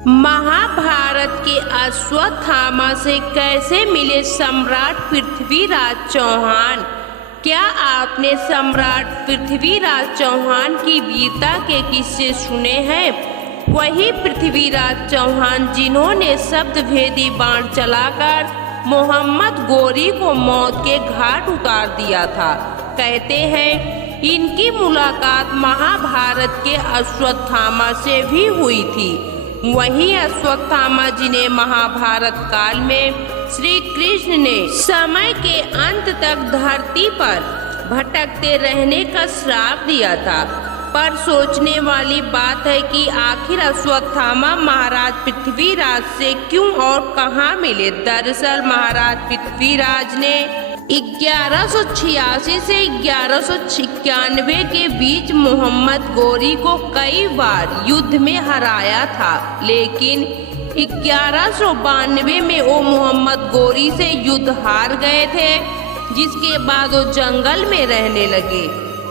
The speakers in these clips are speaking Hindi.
महाभारत के अश्वत्थामा से कैसे मिले सम्राट पृथ्वीराज चौहान? क्या आपने सम्राट पृथ्वीराज चौहान की वीरता के किस्से सुने हैं? वही पृथ्वीराज चौहान जिन्होंने शब्दभेदी बाण चलाकर मोहम्मद गोरी को मौत के घाट उतार दिया था। कहते हैं इनकी मुलाकात महाभारत के अश्वत्थामा से भी हुई थी। वही अश्वत्थामा जिन्हें महाभारत काल में श्री कृष्ण ने समय के अंत तक धरती पर भटकते रहने का श्राप दिया था। पर सोचने वाली बात है कि आखिर अश्वत्थामा महाराज पृथ्वीराज से क्यों और कहाँ मिले। दरअसल महाराज पृथ्वीराज ने 1186 से 1196 के बीच मोहम्मद गोरी को कई बार युद्ध में हराया था, लेकिन 1192 में वो मोहम्मद गोरी से युद्ध हार गए थे, जिसके बाद वो जंगल में रहने लगे।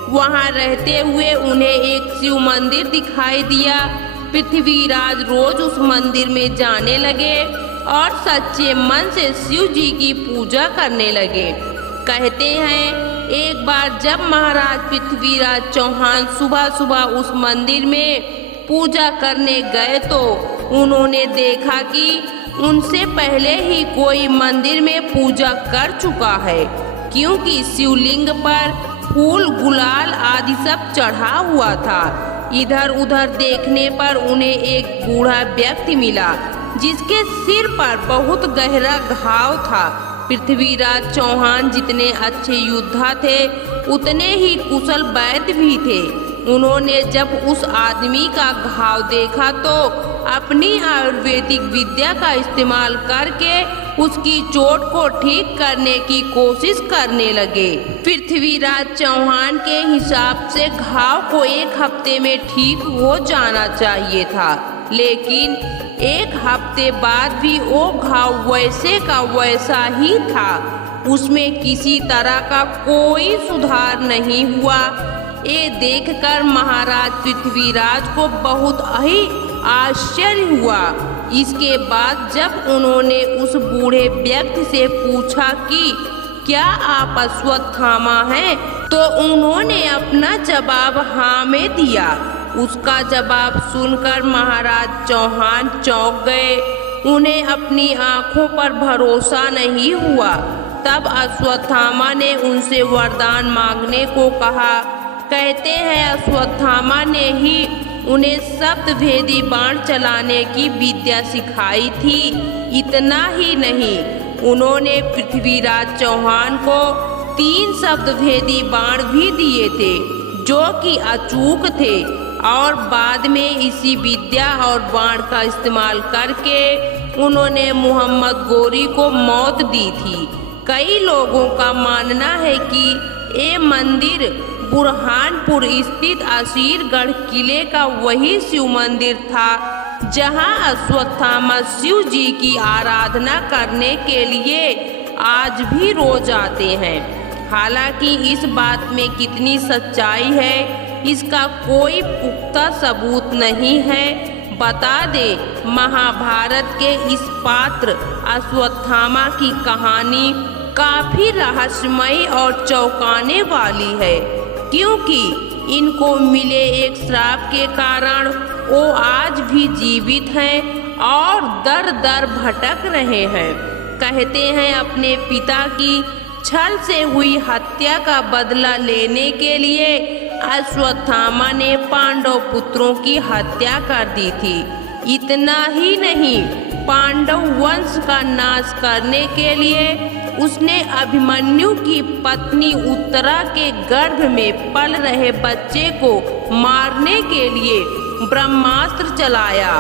वहां रहते हुए उन्हें एक शिव मंदिर दिखाई दिया। पृथ्वीराज रोज उस मंदिर में जाने लगे और सच्चे मन से शिव जी की पूजा करने लगे। कहते हैं एक बार जब महाराज पृथ्वीराज चौहान सुबह सुबह उस मंदिर में पूजा करने गए तो उन्होंने देखा कि उनसे पहले ही कोई मंदिर में पूजा कर चुका है, क्योंकि शिवलिंग पर फूल गुलाल आदि सब चढ़ा हुआ था। इधर उधर देखने पर उन्हें एक बूढ़ा व्यक्ति मिला, जिसके सिर पर बहुत गहरा घाव था। पृथ्वीराज चौहान जितने अच्छे योद्धा थे उतने ही कुशल वैद्य भी थे। उन्होंने जब उस आदमी का घाव देखा तो अपनी आयुर्वेदिक विद्या का इस्तेमाल करके उसकी चोट को ठीक करने की कोशिश करने लगे। पृथ्वीराज चौहान के हिसाब से घाव को 1 हफ्ते में ठीक हो जाना चाहिए था, लेकिन 1 हफ्ते बाद भी वो घाव वैसे का वैसा ही था। उसमें किसी तरह का कोई सुधार नहीं हुआ। ये देखकर महाराज पृथ्वीराज को बहुत ही आश्चर्य हुआ। इसके बाद जब उन्होंने उस बूढ़े व्यक्ति से पूछा कि क्या आप अश्वत्थामा हैं, तो उन्होंने अपना जवाब हाँ में दिया। उसका जवाब सुनकर महाराज चौहान चौंक गए। उन्हें अपनी आंखों पर भरोसा नहीं हुआ। तब अश्वत्थामा ने उनसे वरदान मांगने को कहा। कहते हैं अश्वत्थामा ने ही उन्हें शब्दभेदी बाण चलाने की विद्या सिखाई थी। इतना ही नहीं, उन्होंने पृथ्वीराज चौहान को 3 शब्दभेदी बाण भी दिए थे, जो कि अचूक थे। और बाद में इसी विद्या और बाण का इस्तेमाल करके उन्होंने मोहम्मद गोरी को मौत दी थी। कई लोगों का मानना है कि ये मंदिर बुरहानपुर स्थित असीरगढ़ किले का वही शिव मंदिर था, जहां अश्वत्थामा शिव जी की आराधना करने के लिए आज भी रोज आते हैं। हालांकि इस बात में कितनी सच्चाई है इसका कोई पुख्ता सबूत नहीं है। बता दे, महाभारत के इस पात्र अश्वत्थामा की कहानी काफी रहस्यमयी और चौंकाने वाली है, क्योंकि इनको मिले एक श्राप के कारण वो आज भी जीवित हैं और दर दर भटक रहे हैं। कहते हैं अपने पिता की छल से हुई हत्या का बदला लेने के लिए अश्वत्थामा ने पांडव पुत्रों की हत्या कर दी थी। इतना ही नहीं, पांडव वंश का नाश करने के लिए उसने अभिमन्यु की पत्नी उत्तरा के गर्भ में पल रहे बच्चे को मारने के लिए ब्रह्मास्त्र चलाया।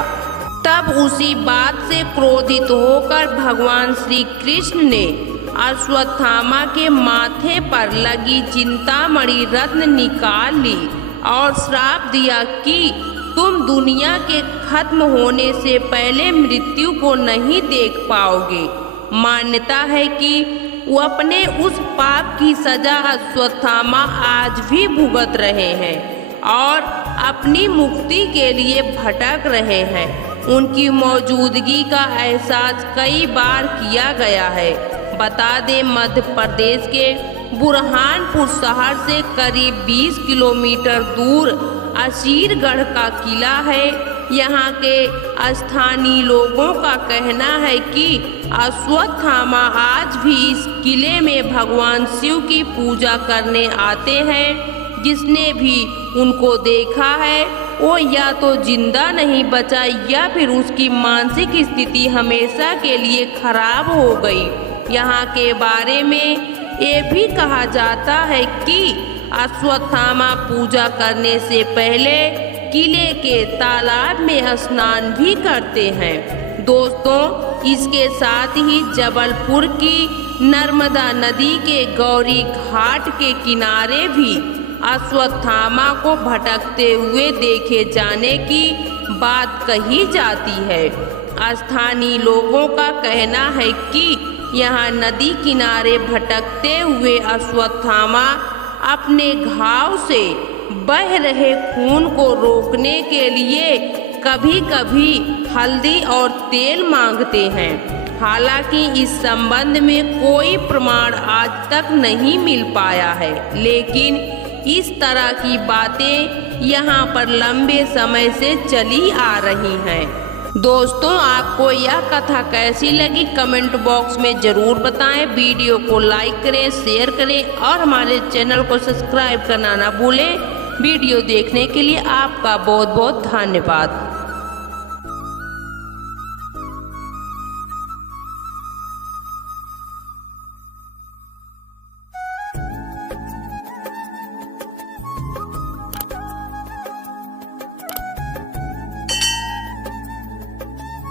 तब उसी बात से क्रोधित होकर भगवान श्री कृष्ण ने अश्वत्थामा के माथे पर लगी चिंतामणि रत्न निकाल ली और श्राप दिया कि तुम दुनिया के खत्म होने से पहले मृत्यु को नहीं देख पाओगे। मान्यता है कि वो अपने उस पाप की सजा अश्वत्थामा आज भी भुगत रहे हैं और अपनी मुक्ति के लिए भटक रहे हैं। उनकी मौजूदगी का एहसास कई बार किया गया है। बता दें, मध्य प्रदेश के बुरहानपुर शहर से करीब 20 किलोमीटर दूर असीरगढ़ का किला है। यहाँ के स्थानीय लोगों का कहना है कि अश्वत्थामा आज भी इस किले में भगवान शिव की पूजा करने आते हैं। जिसने भी उनको देखा है वो या तो जिंदा नहीं बचा या फिर उसकी मानसिक स्थिति हमेशा के लिए खराब हो गई। यहाँ के बारे में ये भी कहा जाता है कि अश्वत्थामा पूजा करने से पहले किले के तालाब में स्नान भी करते हैं। दोस्तों, इसके साथ ही जबलपुर की नर्मदा नदी के गौरी घाट के किनारे भी अश्वत्थामा को भटकते हुए देखे जाने की बात कही जाती है। स्थानीय लोगों का कहना है कि यहाँ नदी किनारे भटकते हुए अश्वत्थामा अपने घाव से बह रहे खून को रोकने के लिए कभी कभी हल्दी और तेल मांगते हैं। हालांकि इस संबंध में कोई प्रमाण आज तक नहीं मिल पाया है, लेकिन इस तरह की बातें यहाँ पर लंबे समय से चली आ रही हैं। दोस्तों, आपको यह कथा कैसी लगी कमेंट बॉक्स में ज़रूर बताएं। वीडियो को लाइक करें, शेयर करें और हमारे चैनल को सब्सक्राइब करना ना भूलें। वीडियो देखने के लिए आपका बहुत बहुत धन्यवाद।